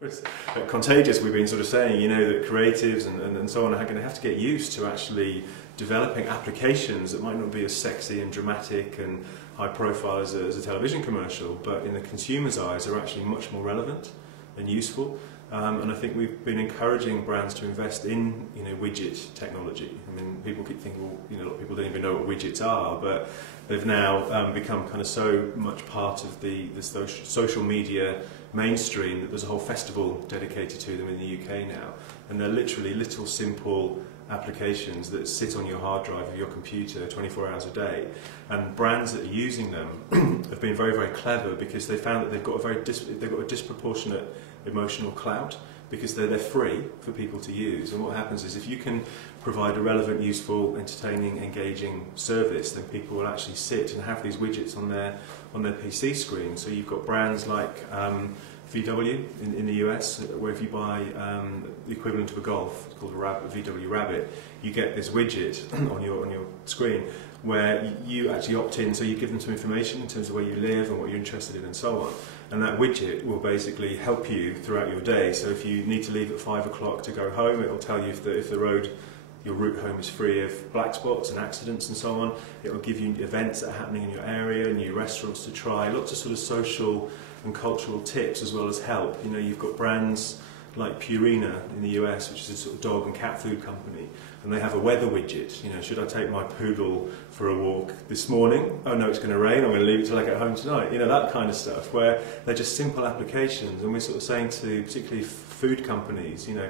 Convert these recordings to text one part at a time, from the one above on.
It's contagious. We've been sort of saying, you know, that creatives and so on are going to have to get used to actually developing applications that might not be as sexy and dramatic and high profile as a television commercial, but in the consumer's eyes are actually much more relevant and useful. And I think we've been encouraging brands to invest in, you know, widget technology. I mean, people keep thinking, well, you know, a lot of people don't even know what widgets are, but they've now become kind of so much part of the social media mainstream that there's a whole festival dedicated to them in the UK now. And they're literally little simple applications that sit on your hard drive of your computer 24 hours a day. And brands that are using them have been very, very clever because they found that they've got a disproportionate emotional clout because they're free for people to use. And what happens is if you can provide a relevant, useful, entertaining, engaging service, then people will actually sit and have these widgets on their PC screen. So you've got brands like VW in the US, where if you buy the equivalent of a Golf, it's called a VW Rabbit, you get this widget on your screen where you actually opt in, so you give them some information in terms of where you live and what you're interested in and so on. And that widget will basically help you throughout your day. So if you need to leave at 5 o'clock to go home, it will tell you if the road, your route home is free of black spots and accidents and so on. It will give you events that are happening in your area, new restaurants to try, lots of sort of social and cultural tips as well as help. You know, you've got brands like Purina in the US, which is a sort of dog and cat food company, and they have a weather widget. You know, should I take my poodle for a walk this morning? Oh no, it's going to rain, I'm going to leave it till I get home tonight. You know, that kind of stuff, where they're just simple applications. And we're sort of saying to particularly food companies, you know,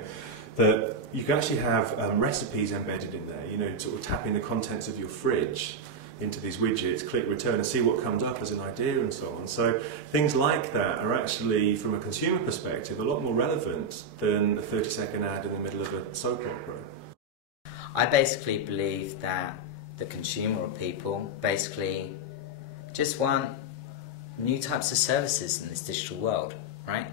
that you can actually have recipes embedded in there, you know, sort of tapping the contents of your fridge into these widgets, click return and see what comes up as an idea and so on. So things like that are actually, from a consumer perspective, a lot more relevant than a 30-second ad in the middle of a soap opera. I basically believe that the consumer or people basically just want new types of services in this digital world, right?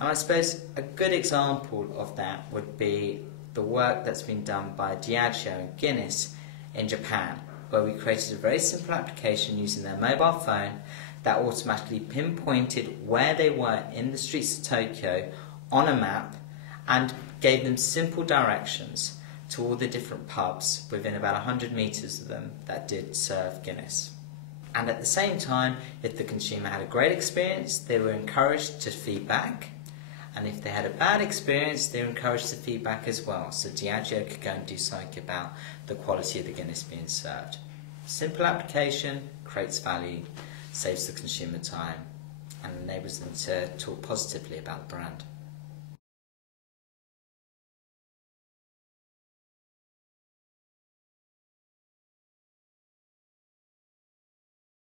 And I suppose a good example of that would be the work that's been done by Diageo and Guinness in Japan, where we created a very simple application using their mobile phone that automatically pinpointed where they were in the streets of Tokyo on a map and gave them simple directions to all the different pubs within about 100 metres of them that did serve Guinness. And at the same time, if the consumer had a great experience, they were encouraged to feedback. And if they had a bad experience, they were encouraged to feedback as well. So Diageo could go and do something about the quality of the Guinness being served. Simple application, creates value, saves the consumer time, and enables them to talk positively about the brand.